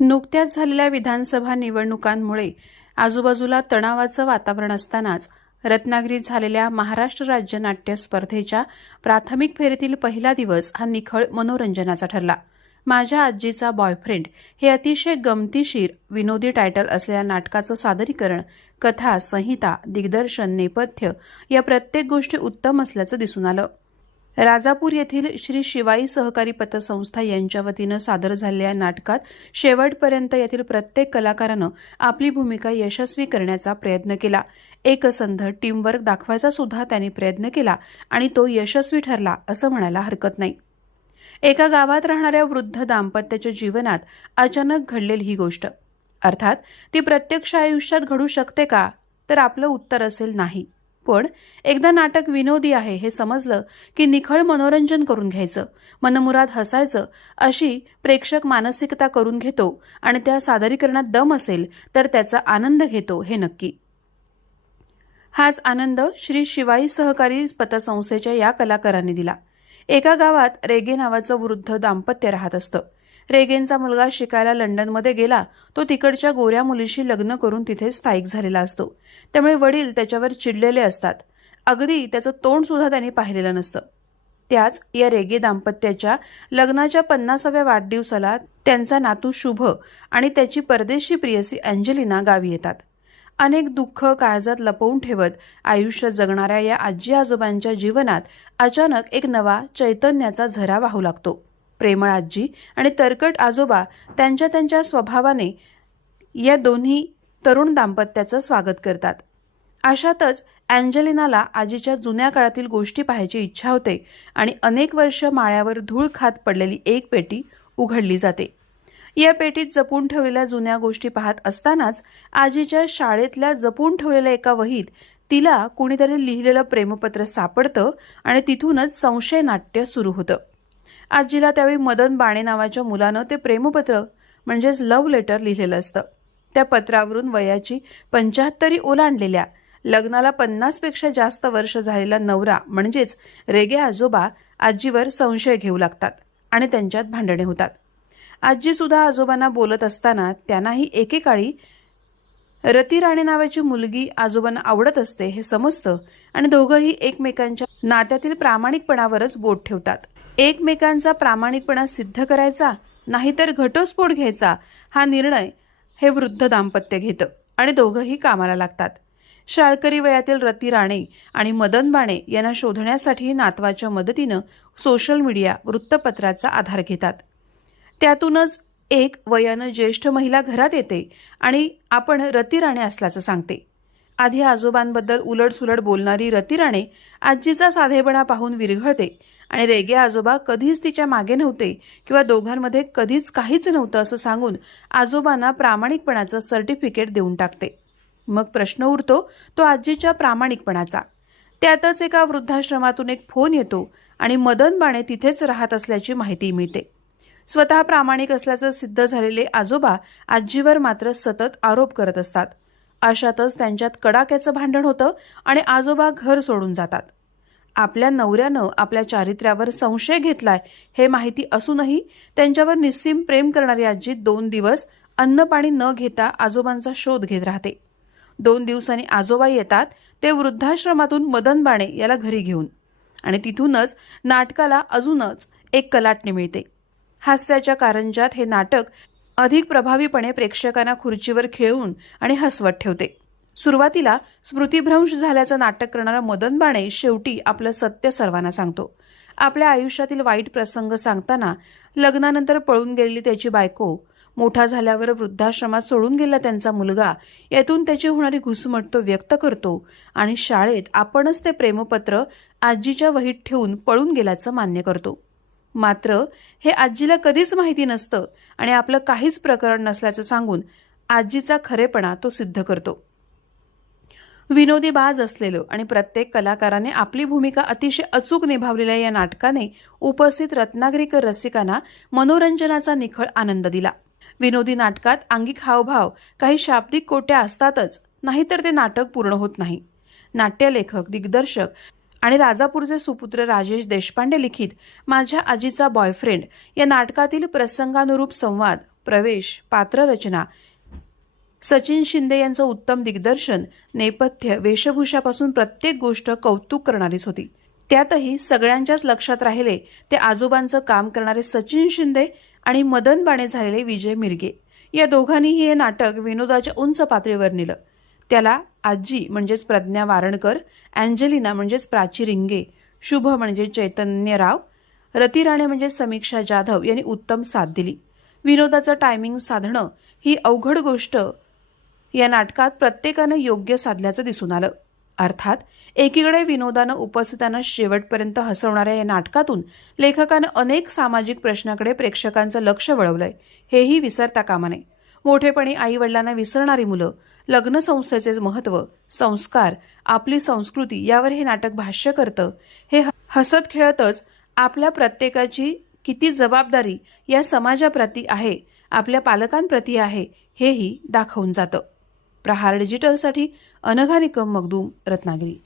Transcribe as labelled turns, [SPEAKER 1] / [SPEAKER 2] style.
[SPEAKER 1] नुकत्याच झालेल्या विधानसभा निवडणुकांमुळे आजूबाजूला तणावाचं वातावरण असतानाच रत्नागिरीत झालेल्या महाराष्ट्र राज्य नाट्य स्पर्धेच्या प्राथमिक फेरीतील पहिला दिवस हा निखळ मनोरंजनाचा ठरला. माझ्या आजीचा बॉयफ्रेंड हे अतिशय गमतीशीर विनोदी टायटल असलेल्या नाटकाचं सादरीकरण कथा संहिता दिग्दर्शन नेपथ्य या प्रत्येक गोष्टी उत्तम असल्याचं दिसून आलं. राजापूर येथील श्री शिवाई सहकारी पतसंस्था यांच्या वतीनं सादर झालेल्या नाटकात शेवटपर्यंत येथील प्रत्येक कलाकारानं आपली भूमिका यशस्वी करण्याचा प्रयत्न केला. एकसंध टीमवर्क दाखवायचा सुद्धा त्यांनी प्रयत्न केला आणि तो यशस्वी ठरला असं म्हणायला हरकत नाही. एका गावात राहणाऱ्या वृद्ध दाम्पत्याच्या जीवनात अचानक घडलेली ही गोष्ट. अर्थात ती प्रत्यक्ष आयुष्यात घडू शकते का? तर आपलं उत्तर असेल नाही. पण एकदा नाटक विनोदी आहे हे समजलं की निखळ मनोरंजन करून घ्यायचं मनमुराद हसायचं अशी प्रेक्षक मानसिकता करून घेतो आणि त्या सादरीकरणात दम असेल तर त्याचा आनंद घेतो हे नक्की. हाच आनंद श्री शिवाई सहकारी पतसंस्थेच्या या कलाकारांनी दिला. एका गावात रेगे नावाचं वृद्ध दाम्पत्य राहत असतं. रेगेंचा मुलगा शिकायला लंडनमध्ये गेला तो तिकडच्या गोऱ्या मुलीशी लग्न करून तिथे स्थायिक झालेला असतो. त्यामुळे वडील त्याच्यावर चिडलेले असतात. अगदी त्याचं तोंड सुद्धा त्यांनी पाहिलेलं नसतं. त्याच या रेगे दाम्पत्याच्या लग्नाच्या पन्नासाव्या वाढदिवसाला त्यांचा नातू शुभ आणि त्याची परदेशी प्रियसी अँजेलिना गावी येतात. अनेक दुःख काळजात लपवून ठेवत आयुष्य जगणाऱ्या या आजी आजोबांच्या जीवनात अचानक एक नवा चैतन्याचा झरा वाहू लागतो. प्रेमळ आजी आणि तरकट आजोबा त्यांच्या त्यांच्या स्वभावाने या दोन्ही तरुण दाम्पत्याचं स्वागत करतात. अशातच अँजेलिनाला आजीच्या जुन्या काळातील गोष्टी पाहायची इच्छा होते आणि अनेक वर्ष माळ्यावर धूळ खात पडलेली एक पेटी उघडली जाते. या पेटीत जपून ठेवलेल्या जुन्या गोष्टी पाहत असतानाच आजीच्या शाळेतल्या जपून ठेवलेल्या एका वहीत तिला कुणीतरी लिहिलेलं प्रेमपत्र सापडतं आणि तिथूनच संशय नाट्य सुरू होतं. आजीला त्यावेळी मदन बाणे नावाच्या मुलानं ते प्रेमपत्र म्हणजेच लव्ह लेटर लिहिलेलं असतं. त्या पत्रावरून वयाची पंच्याहत्तरी ओलांडलेल्या लग्नाला पन्नासपेक्षा जास्त वर्ष झालेला नवरा म्हणजेच रेगे आजोबा आजीवर संशय घेऊ लागतात आणि त्यांच्यात भांडणे होतात. आजी सुद्धा आजोबांना बोलत असताना त्यांनाही एकेकाळी रती राणे नावाची मुलगी आजोबांना आवडत असते हे समजतं आणि दोघंही एकमेकांच्या नात्यातील प्रामाणिकपणावरच बोट ठेवतात. एकमेकांचा प्रामाणिकपणा सिद्ध करायचा नाहीतर घटस्फोट घ्यायचा हा निर्णय हे वृद्ध दाम्पत्य घेतं आणि दोघंही कामाला लागतात. शाळकरी वयातील रती राणे आणि मदन बाणे यांना शोधण्यासाठी नातवाच्या मदतीनं सोशल मीडिया वृत्तपत्राचा आधार घेतात. त्यातूनच एक वयानं ज्येष्ठ महिला घरात येते आणि आपण रतिराणे असल्याचं सांगते. आधी आजोबांबद्दल उलटसुलट बोलणारी रतिराणे आजीचा साधेपणा पाहून विरघळते आणि रेगे आजोबा कधीच तिच्यामागे नव्हते किंवा दोघांमध्ये कधीच काहीच नव्हतं असं सांगून आजोबांना प्रामाणिकपणाचं सर्टिफिकेट देऊन टाकते. मग प्रश्न उरतो तो आजीच्या प्रामाणिकपणाचा. त्यातच एका वृद्धाश्रमातून एक फोन येतो आणि मदन बाणे तिथेच राहत असल्याची माहिती मिळते. स्वतः प्रामाणिक असल्याचं सिद्ध झालेले आजोबा आजीवर मात्र सतत आरोप करत असतात. अशातच त्यांच्यात कडाक्याचं भांडण होतं आणि आजोबा घर सोडून जातात. आपल्या नवऱ्यानं आपल्या चारित्र्यावर संशय घेतलाय हे माहिती असूनही त्यांच्यावर निस्सीम प्रेम करणारी आजी दोन दिवस अन्नपाणी न घेता आजोबांचा शोध घेत राहते. दोन दिवसांनी आजोबा येतात ते वृद्धाश्रमातून मदन बाणे याला घरी घेऊन आणि तिथूनच नाटकाला अजूनच एक कलाटणी मिळते. हास्याच्या कारंजात हे नाटक अधिक प्रभावीपणे प्रेक्षकांना खुर्चीवर खेळून आणि हसवत ठेवते. सुरुवातीला स्मृतिभ्रंश झाल्याचं नाटक करणारा मदन बाणे शेवटी आपलं सत्य सर्वांना सांगतो. आपल्या आयुष्यातील वाईट प्रसंग सांगताना लग्नानंतर पळून गेलेली त्याची बायको मोठा झाल्यावर वृद्धाश्रमात सोडून गेला त्यांचा मुलगा यातून त्याची होणारी घुसमट तो व्यक्त करतो आणि शाळेत आपणच ते प्रेमपत्र आजीच्या वहीत ठेवून पळून गेल्याचं मान्य करतो. मात्र हे आजीला कधीच माहिती नसतं आणि आपलं काहीच प्रकरण नसल्याचं सांगून आजीचा खरेपणा तो सिद्ध करतो. विनोदी बाज असलेलं आणि प्रत्येक कलाकाराने आपली भूमिका अतिशय अचूक निभावलेल्या या नाटकाने उपस्थित रत्नागिरीकर रसिकांना मनोरंजनाचा निखळ आनंद दिला. विनोदी नाटकात अंगिक हावभाव काही शाब्दिक कोट्या असतातच नाहीतर ते नाटक पूर्ण होत नाही. नाट्यलेखक दिग्दर्शक आणि राजापूरचे सुपुत्र राजेश देशपांडे लिखित माझ्या आजीचा बॉयफ्रेंड या नाटकातील प्रसंगानुरूप संवाद प्रवेश पात्ररचना सचिन शिंदे यांचं उत्तम दिग्दर्शन नेपथ्य वेशभूषापासून प्रत्येक गोष्ट कौतुक करणारीच होती. त्यातही सगळ्यांच्याच लक्षात राहिले ते आजोबांचं काम करणारे सचिन शिंदे आणि मदन बाणे झालेले विजय मिरगे. या दोघांनीही हे नाटक विनोदाच्या उंच पातळीवर नेलं. त्याला आजी म्हणजेच प्रज्ञा वारणकर अँजेलिना म्हणजेच प्राची रिंगे शुभ म्हणजे चैतन्यराव रती राणे म्हणजे समीक्षा जाधव यांनी उत्तम साथ दिली. विनोदाचं टायमिंग साधणं ही अवघड गोष्ट या नाटकात प्रत्येकानं योग्य साधल्याचं दिसून आलं. अर्थात एकीकडे विनोदानं उपस्थितांना शेवटपर्यंत हसवणाऱ्या या नाटकातून लेखकानं अनेक सामाजिक प्रश्नाकडे प्रेक्षकांचं लक्ष वळवलंय हेही विसरता कामा नये. मोठेपणी आई वडिलांना विसरणारी मुलं लग्न संस्थेचे महत्त्व संस्कार आपली संस्कृती यावर हे नाटक भाष्य करतं. हे हसत खेळतच आपल्या प्रत्येकाची किती जबाबदारी या समाजाप्रती आहे आपल्या पालकांप्रती आहे हेही दाखवून जातं. प्रहार डिजिटलसाठी अनघा निकम मगदूम रत्नागिरी.